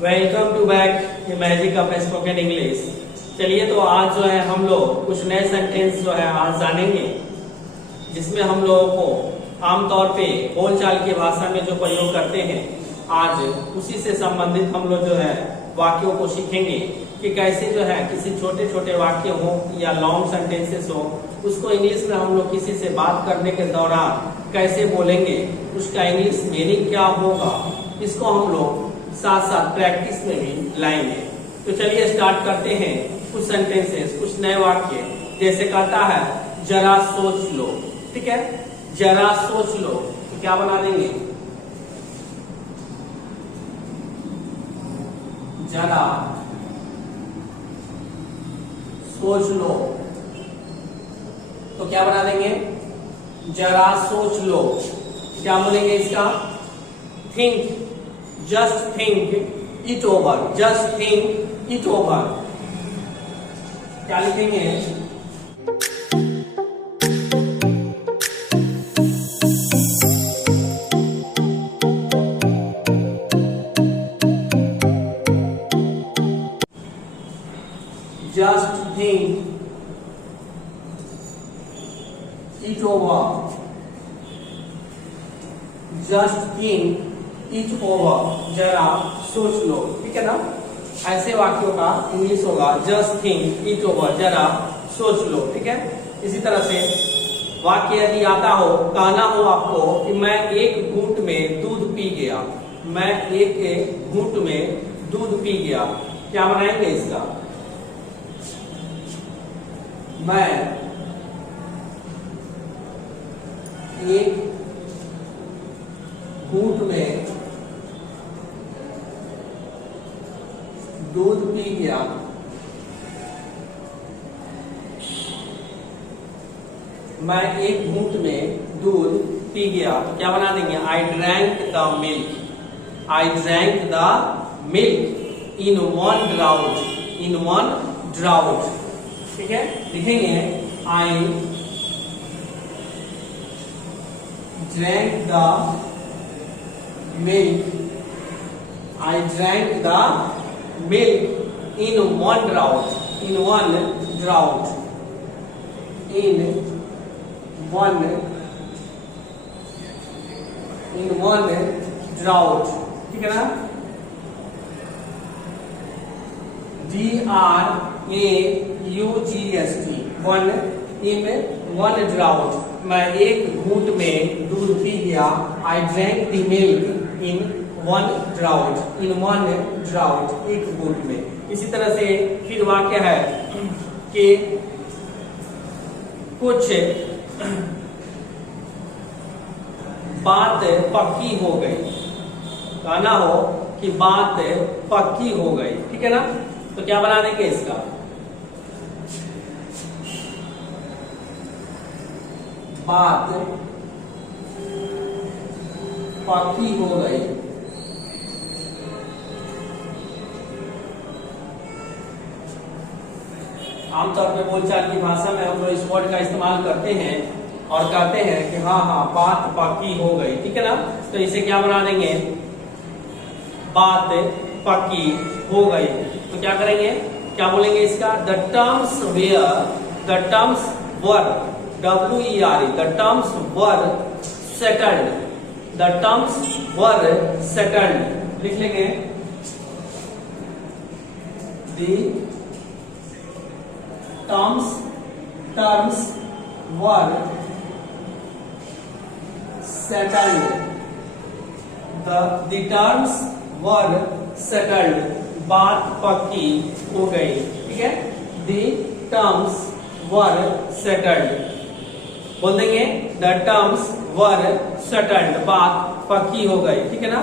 Welcome to back magic of spoken English. चलिए तो आज जो है हम लोग कुछ नए सेंटेंस जो है आज जानेंगे, जिसमें हम लोगों को आमतौर पे बोलचाल की भाषा में जो प्रयोग करते हैं, आज उसी से संबंधित हम लोग जो है वाक्यों को सीखेंगे कि कैसे जो है किसी छोटे छोटे वाक्य हो या लॉन्ग सेंटेंसेस हो, उसको इंग्लिश में हम लोग किसी से बात करने के दौरान कैसे बोलेंगे, उसका इंग्लिश मीनिंग क्या होगा, इसको हम लोग साथ साथ प्रैक्टिस में भी लाएंगे। तो चलिए स्टार्ट करते हैं कुछ सेंटेंसेस, कुछ नए वाक्य। जैसे कहता है जरा सोच लो, ठीक है, जरा सोच लो, तो क्या बना देंगे, जरा सोच लो, तो क्या बना देंगे, जरा सोच लो। क्या बोलेंगे इसका, think, just think it over, just think it over. क्या लिखेंगे, just think it over, just think it over, जरा सोच लो, ठीक है ना। ऐसे वाक्यों का इंग्लिश होगा जस्ट थिंक इट ओवर, जरा सोच लो, ठीक है। इसी तरह से वाक्य यदि आता हो, कहना हो आपको कि मैं एक घूंट में दूध पी गया, मैं एक घूंट में दूध पी गया, क्या बनाएंगे इसका, मैं एक घूंट में दूध पी गया, मैं एक घूंट में दूध पी गया, तो क्या बना देंगे, I drank the milk, I drank the milk in one drought, in one drought, ठीक है। लिखेंगे I drank the milk, I drank the milk in one drought, in one drought, in one drought, ठीक है ना। DRAUGST, one, in one drought, मैं एक घूंट में दूध पी गया, I drank the milk in one drought, in one drought, एक घूंट में। इसी तरह से फिर वाक्य है कि कुछ बात पक्की हो गई, कहना हो कि बात पक्की हो गई, ठीक है ना। तो क्या बना देंगे इसका, बात पक्की हो गई, आमतौर पे बोलचाल की भाषा में हम लोग इस वर्ड का इस्तेमाल करते हैं और कहते हैं कि हाँ हाँ बात पक्की हो गई, ठीक है ना। तो इसे क्या बना देंगे, बात पक्की हो गई, तो क्या करेंगे, क्या बोलेंगे इसका, the terms where, the terms were, WERE, the terms were settled, the terms were settled, लिख लेंगे, the terms were settled, the terms were settled, बात पक्की हो गई, ठीक है। the terms were settled, बोल देंगे the terms were settled, बात पक्की हो गई, ठीक है ना।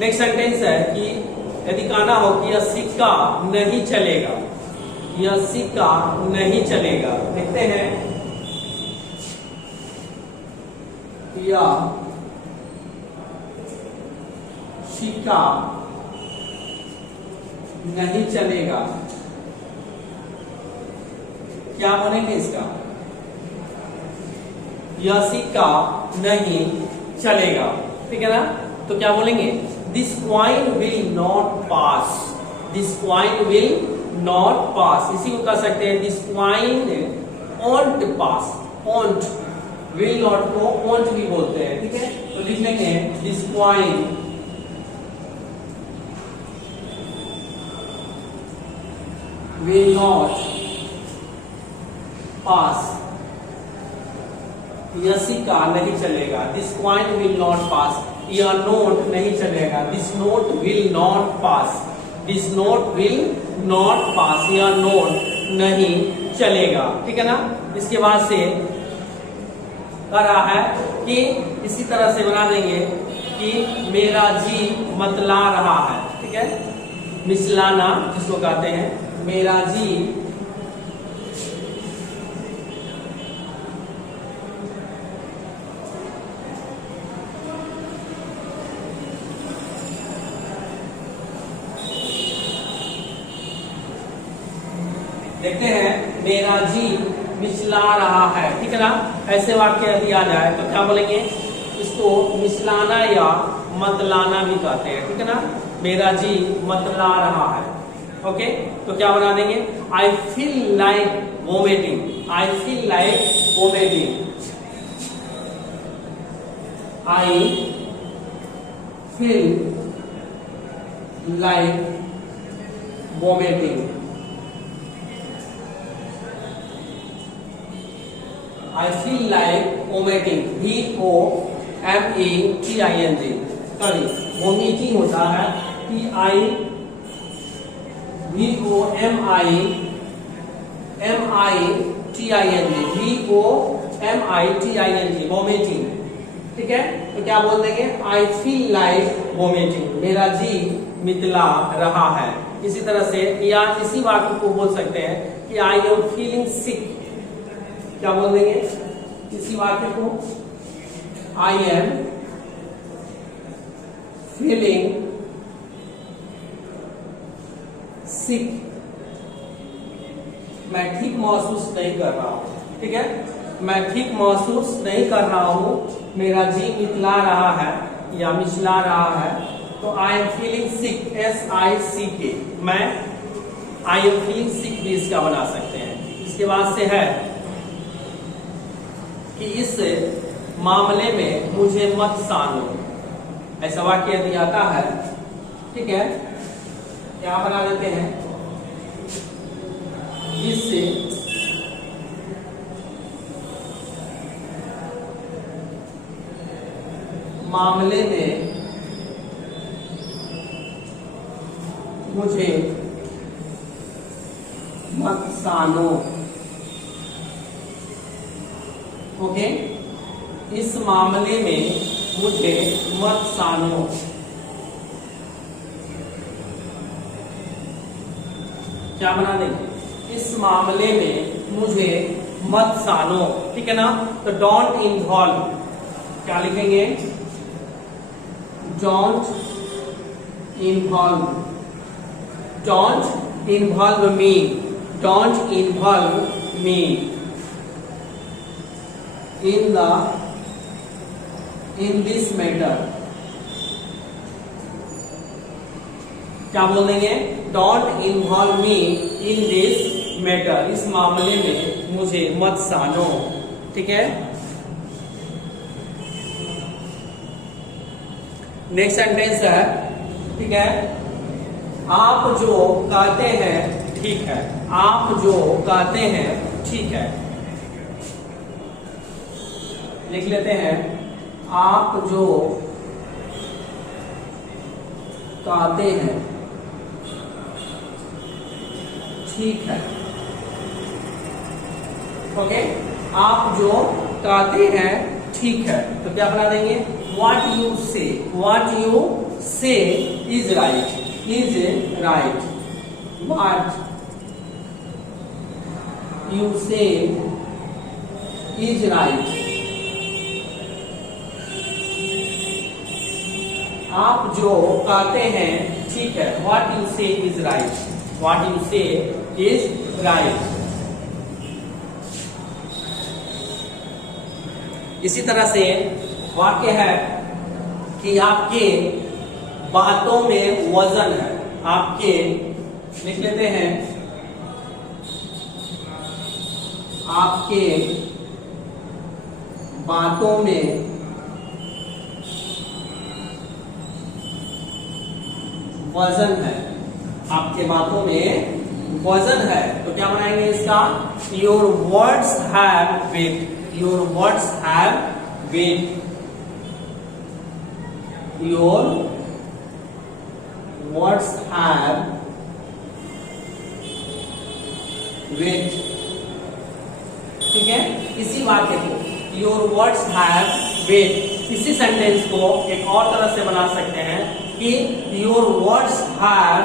नेक्स्ट सेंटेंस है कि यदि कहना हो कि यह सिक्का नहीं चलेगा, यह सिक्का नहीं चलेगा, देखते हैं, यह सिक्का नहीं चलेगा, क्या बोलेंगे इसका, यह सिक्का नहीं चलेगा, ठीक है ना। तो क्या बोलेंगे, this coin will not pass, this coin will not pass, इसी को कह सकते हैं this coin won't pass, won't, will not को ओंट भी बोलते हैं, ठीक है। तो लिख लेंगे this coin will not pass, यसी का नहीं चलेगा, this coin will not pass, यह नोट नहीं चलेगा, this note will not pass, this note will not pass, यह नोट नहीं चलेगा, ठीक है ना। इसके बाद से कह रहा है कि इसी तरह से बना देंगे कि मेरा जी मतला रहा है, ठीक है, मिसलाना जिसको कहते हैं, मेरा जी देखते हैं मेरा जी मिचला रहा है, ठीक है ना। ऐसे वाक्य यदि आ जाए तो क्या बोलेंगे, इसको मिचलाना या मतलाना भी कहते हैं, ठीक है ना। मेरा जी मतला रहा है, ओके। तो क्या बना देंगे, I feel like vomiting, I feel like vomiting, I feel like vomiting, I feel like vomiting, VOMETING, sorry vomiting होता है VOMITING, वोमिटिंग, ठीक है। तो क्या बोल देंगे, आई फील लाइक वोमिटिंग, मेरा जी मितला रहा है। इसी तरह से या इसी वाक्य को बोल सकते हैं कि आई एम फीलिंग सिक, क्या बोल देंगे इसी वाक्य को, आई एम फीलिंग सिक, मैं ठीक महसूस नहीं कर रहा हूं, ठीक है, मैं ठीक महसूस नहीं कर रहा हूं, मेरा जी मिचला रहा है या मिचला रहा है। तो I am feeling sick, SICK, मैं आई एम फीलिंग सिक भी इसका बना सकते हैं। इसके बाद से है कि इस मामले में मुझे मत सानो, ऐसा वाक्य यदि आता है, ठीक है, क्या बना देते हैं, इस मामले में मुझे मत सानो, ओके, इस मामले में मुझे मत सानो, क्या बना देंगे, इस मामले में मुझे मत सानो, ठीक है ना। तो डोंट इन्वॉल्व, क्या लिखेंगे, don't involve, don't involve me, don't involve me in this matter, क्या बोल देंगे, don't involve me in this matter, इस मामले में मुझे मत सानो, ठीक है। नेक्स्ट सेंटेंस है, ठीक है, आप जो कहते हैं ठीक है, आप जो कहते हैं ठीक है, लिख लेते हैं, आप जो कहते हैं ठीक है, ओके, आप जो कहते हैं ठीक है। तो क्या बना देंगे, what you say is right, is right, what you say is right, आप जो कहते हैं ठीक है, what you say is right, what you say is right। इसी तरह से वाक्य है कि आपके बातों में वजन है। आपके लिख लेते हैं, आपके बातों में वजन है। आपके बातों में वजन है। तो क्या बनाएंगे इसका? Your words have weight. Your words have weight. Your words have weight. ठीक है, इसी वाक्य को योर वर्ड्स हैव वेट, इसी सेंटेंस को एक और तरह से बना सकते हैं कि योर वर्ड्स हैव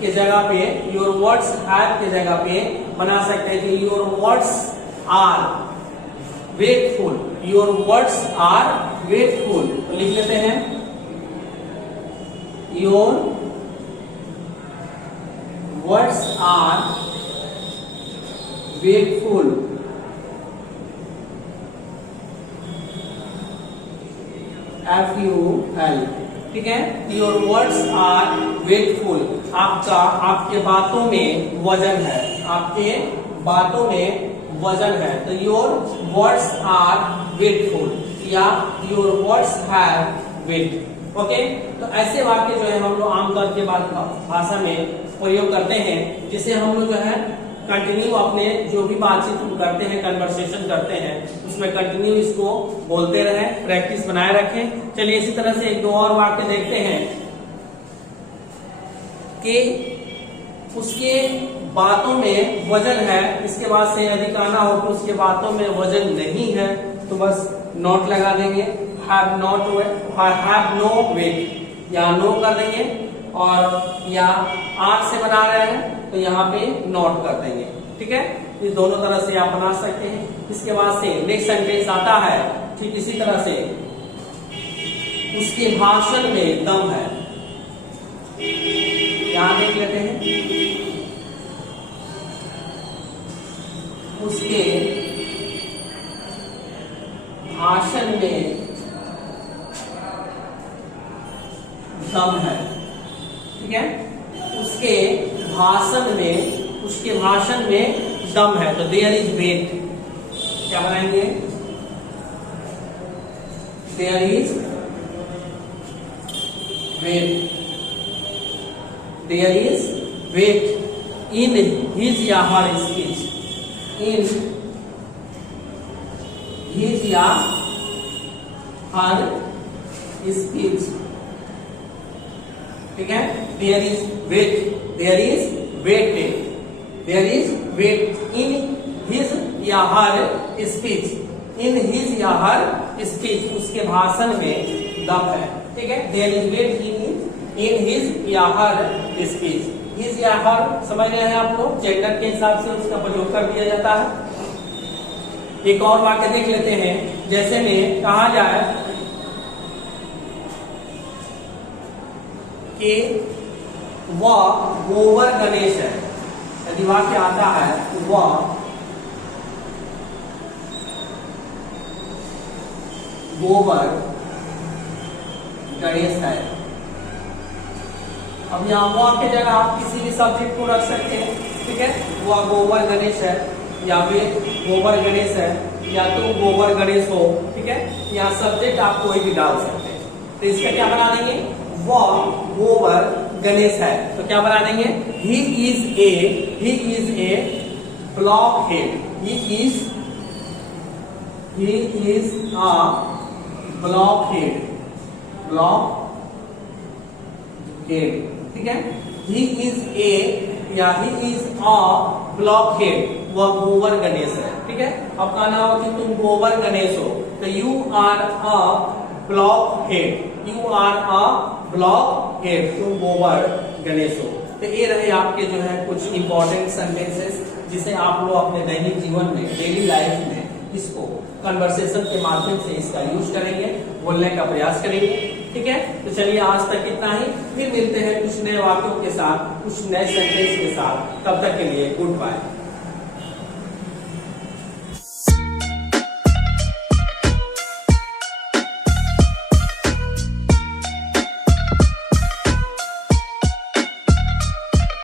के जगह पे, योर वर्ड्स हैव के जगह पे बना सकते हैं कि your words are weightful. Your words are weightful. तो लिख लेते हैं, your words are weightful. FUL। ठीक है, योर वर्ड्स आर वेटफुल। आपके बातों में वजन है। आपके बातों में वजन है। तो योर वर्ड्स आर वेटफुल या your words have weight. Okay, तो ऐसे वाक्य जो है हम लोग आमतौर के भाषा में प्रयोग करते हैं, जिसे हम लोग जो है कंटिन्यू अपने जो भी बातचीत करते हैं, कन्वर्सेशन करते हैं, उसमें कंटिन्यू इसको बोलते रहें, प्रैक्टिस बनाए रखें। चलिए इसी तरह से एक दो और वाक्य देखते हैं कि उसके बातों में वजन है। इसके बाद से यदि कहना हो कि उसके बातों में वजन नहीं है, तो बस नॉट लगा देंगे, हैव नो वेट, या नो कर देंगे, और या आर से बना रहे हैं तो यहाँ पे नॉट कर देंगे। ठीक है, ये दोनों तरह से आप बना सकते हैं। इसके बाद से नेक्स्ट सेंटेंस आता है ठीक इसी तरह से, उसके भाषण में दम है। यहां देख लेते हैं, उसके भाषण में दम है। ठीक है, उसके भाषण में दम है। तो देयर इज वेट। क्या बनाएंगे? There is weight. There is weight in his या हर स्पीच। इन हिज या हर स्पीच। ठीक है, there is weight, there is weight, there is weight in his या हर स्पीच। इन हिज या हर स्पीच, उसके भाषण में दम है। ठीक है, there is weight in his या हर स्पीच। हिज या हर समझ रहे हैं आप लोग, जेंडर के हिसाब से उसका प्रयोग कर दिया जाता है। एक और वाक्य देख लेते हैं, जैसे में कहा जाए कि वह गोबर गणेश है। यदि वाक्य आता है वह गोबर गणेश है। अब यहाँ वह की जगह आप किसी भी सब्जेक्ट को रख सकते हैं। ठीक है, वह गोबर गणेश है, या वे गोबर गणेश है, या तुम गोबर गणेश हो। ठीक है, यहाँ सब्जेक्ट आप कोई भी डाल सकते हैं। तो इसका क्या बना देंगे? वह गोबर गणेश है। तो क्या बना देंगे? He is a block head. He is a block head. Block head. ठीक है, ही इज ए या he is a block head. वह गोबर गणेश है। ठीक है, अब कहना हो कि तुम गोबर गणेश हो, तो you are a blockhead. You are a blockhead, तुम गोबर गणेश हो। तो ये रहे आपके जो है कुछ इंपॉर्टेंट सेंटेंसेस, जिसे आप लोग अपने दैनिक जीवन में, डेली लाइफ में इसको कन्वर्सेशन के माध्यम से इसका यूज करेंगे, बोलने का प्रयास करेंगे। ठीक है, तो चलिए आज तक इतना ही। फिर मिलते हैं कुछ नए वाक्यों के साथ, कुछ नए सेंटेंस के साथ। तब तक के लिए गुड बाय।